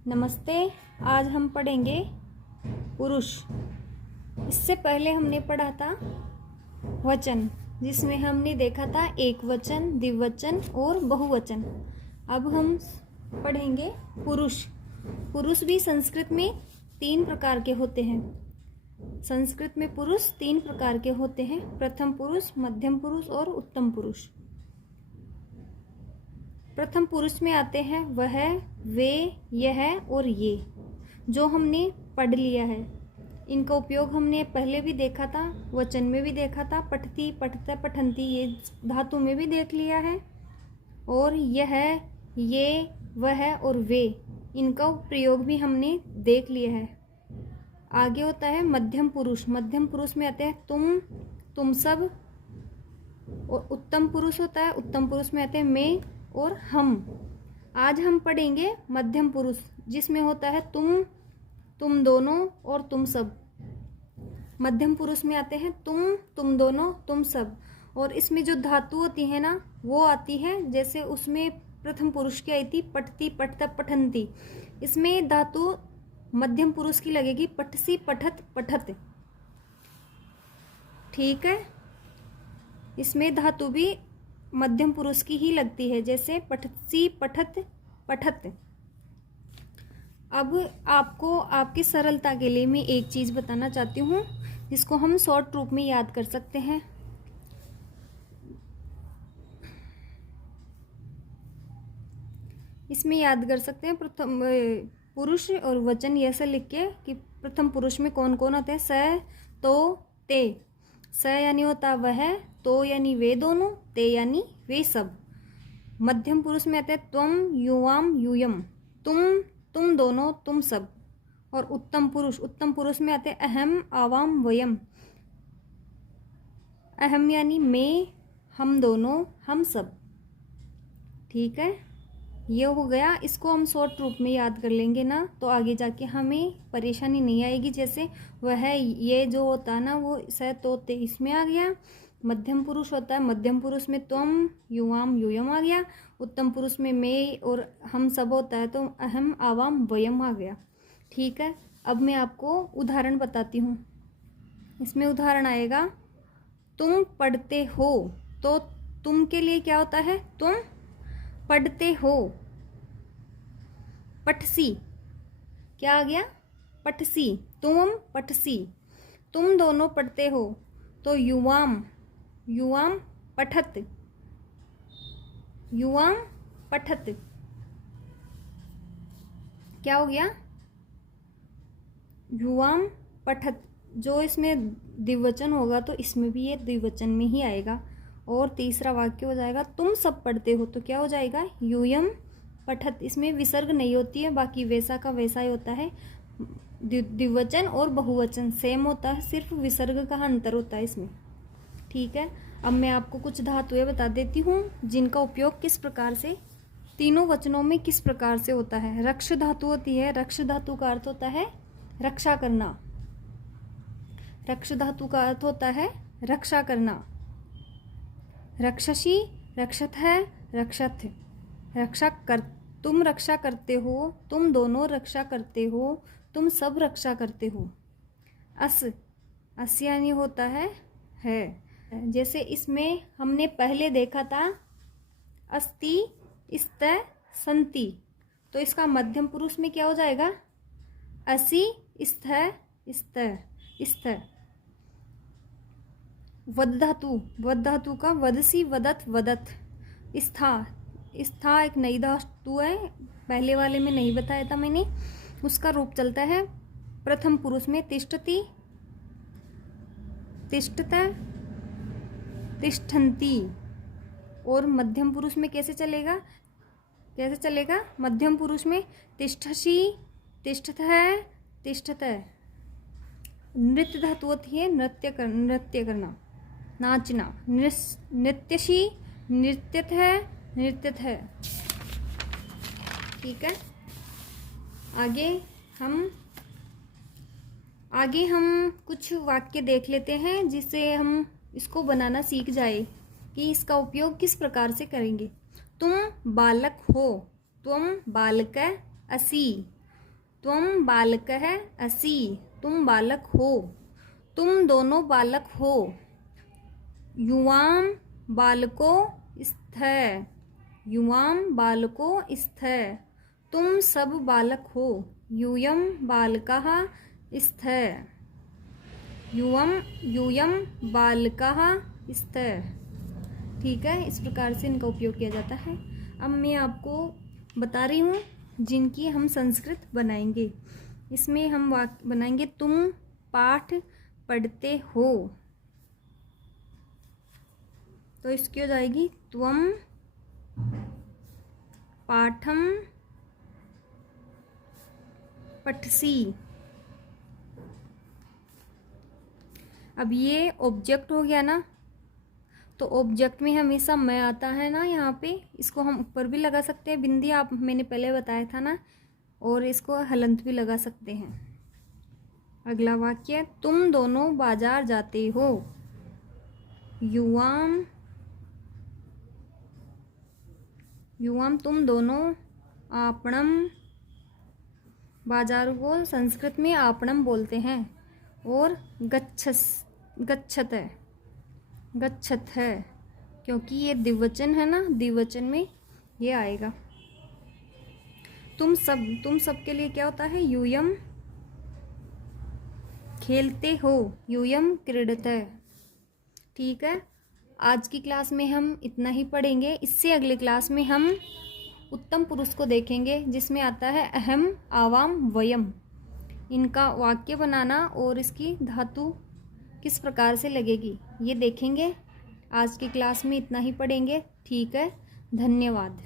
नमस्ते। आज हम पढ़ेंगे पुरुष। इससे पहले हमने पढ़ा था वचन, जिसमें हमने देखा था एक वचन, द्विवचन और बहुवचन। अब हम पढ़ेंगे पुरुष। पुरुष भी संस्कृत में 3 प्रकार के होते हैं। संस्कृत में पुरुष 3 प्रकार के होते हैं: प्रथम पुरुष, मध्यम पुरुष और उत्तम पुरुष। प्रथम पुरुष में आते हैं वह, वे, यह और ये, जो हमने पढ़ लिया है। इनका उपयोग हमने पहले भी देखा था, वचन में भी देखा था, पठती, पठता, पठंती, ये धातु में भी देख लिया है। और यह, ये, वह और वे, इनका प्रयोग भी हमने देख लिया है। आगे होता है मध्यम पुरुष। मध्यम पुरुष में आते हैं तुम सब। और उत्तम पुरुष होता है, उत्तम पुरुष में आते हैं मैं और हम। आज हम पढ़ेंगे मध्यम पुरुष, जिसमें होता है तुम दोनों और तुम सब। मध्यम पुरुष में आते हैं तुम दोनों, तुम सब। और इसमें जो धातु होती है ना, वो आती है, जैसे उसमें प्रथम पुरुष की आई थी पठती, पठता, पठंती। इसमें धातु मध्यम पुरुष की लगेगी पठसी, पठत, पठत। ठीक है, इसमें धातु भी मध्यम पुरुष की ही लगती है, जैसे पठसी, पठत, पठत। अब आपको आपकी सरलता के लिए मैं एक चीज़ बताना चाहती हूँ, जिसको हम शॉर्ट रूप में याद कर सकते हैं। इसमें याद कर सकते हैं प्रथम पुरुष और वचन ऐसे लिख के कि प्रथम पुरुष में कौन कौन होते हैं: स, तो, ते। स यानी होता वह, तो यानी वे दोनों, ते यानी वे सब। मध्यम पुरुष में आते हैं त्वम, युवाम, यूयम, तुम दोनों, तुम सब। और उत्तम पुरुष में आते हैं अहम, आवाम, वयम। अहम यानी मैं, हम दोनों, हम सब। ठीक है, ये हो गया। इसको हम शॉर्ट रूप में याद कर लेंगे ना, तो आगे जाके हमें परेशानी नहीं आएगी। जैसे वह, ये जो होता है ना, वो स, तो, ते इसमें आ गया। मध्यम पुरुष होता है, मध्यम पुरुष में त्वम, युवाम, यूयम आ गया। उत्तम पुरुष में मैं और हम सब होता है, तो अहम, आवाम, वयम आ गया। ठीक है, अब मैं आपको उदाहरण बताती हूँ। इसमें उदाहरण आएगा तुम पढ़ते हो, तो तुम के लिए क्या होता है? तुम पढ़ते हो। पठसी, क्या आ गया? पठसी, तुम पठसी। तुम दोनों पढ़ते हो, तो युवाम पठत, युवाम पठत। क्या हो गया? युवाम पठत। जो इसमें द्विवचन होगा, तो इसमें भी ये द्विवचन में ही आएगा। और तीसरा वाक्य हो जाएगा तुम सब पढ़ते हो, तो क्या हो जाएगा? यूयम पठत। इसमें विसर्ग नहीं होती है, बाकी वैसा का वैसा ही होता है। द्विवचन और बहुवचन सेम होता है, सिर्फ विसर्ग का अंतर होता है इसमें। ठीक है, अब मैं आपको कुछ धातुएं बता देती हूँ, जिनका उपयोग किस प्रकार से तीनों वचनों में किस प्रकार से होता है। रक्ष धातु होती है। रक्ष धातु का अर्थ होता है रक्षा करना। रक्ष धातु का अर्थ होता है रक्षा करना। रक्षसी, रक्षत है, रक्षत, रक्षा कर। तुम रक्षा करते हो, तुम दोनों रक्षा करते हो, तुम सब रक्षा करते हो। अस यानी होता है। जैसे इसमें हमने पहले देखा था अस्ति, स्त, संति, तो इसका मध्यम पुरुष में क्या हो जाएगा? असि, स्थ, स्त, स्थ। वद धातु का वदसी, वदत, वदत। स्था एक नई धातु है, पहले वाले में नहीं बताया था मैंने। उसका रूप चलता है प्रथम पुरुष में तिष्ठति, तिष्ठत, तिष्ठन्ति। और मध्यम पुरुष में कैसे चलेगा? मध्यम पुरुष में तिष्ठसि, तिष्ठत है, तिष्ठत। नृत्य धातु होती है नृत्य करना, नाचना। नृत्यसी, नृत्यत है, नृत्यत है। ठीक है, आगे हम कुछ वाक्य देख लेते हैं, जिससे हम इसको बनाना सीख जाए कि इसका उपयोग किस प्रकार से करेंगे। तुम बालक हो, त्वम बालक असि। त्वं बालकः असि, तुम बालक हो। तुम दोनों बालक हो। युवां बालको स्तः, युवां बालको स्तः, तुम सब बालक हो। यूयं बालकः स्तः, यूयं बालकः स्तः। ठीक है, इस प्रकार से इनका उपयोग किया जाता है। अब मैं आपको बता रही हूँ जिनकी हम संस्कृत बनाएंगे। इसमें हम वाक्य बनाएंगे, तुम पाठ पढ़ते हो, तो इसकी हो जाएगी त्वं पाठं पठसि। अब ये ऑब्जेक्ट हो गया ना, तो ऑब्जेक्ट में हमेशा मैं आता है ना यहाँ पे, इसको हम ऊपर भी लगा सकते हैं बिंदी, आप मैंने पहले बताया था ना, और इसको हलंत भी लगा सकते हैं। अगला वाक्य, तुम दोनों बाजार जाते हो। युवाम, युवाम तुम दोनों आपणम, बाजार को संस्कृत में आपणम बोलते हैं। और गच्छत है, गच्छत है, क्योंकि ये द्विवचन है ना, द्विवचन में ये आएगा। तुम सब के लिए क्या होता है, यूयम खेलते हो, यूयम क्रीडते। ठीक है, आज की क्लास में हम इतना ही पढ़ेंगे। इससे अगले क्लास में हम उत्तम पुरुष को देखेंगे, जिसमें आता है अहम, आवाम, वयम। इनका वाक्य बनाना और इसकी धातु किस प्रकार से लगेगी ये देखेंगे। आज की क्लास में इतना ही पढ़ेंगे। ठीक है, धन्यवाद।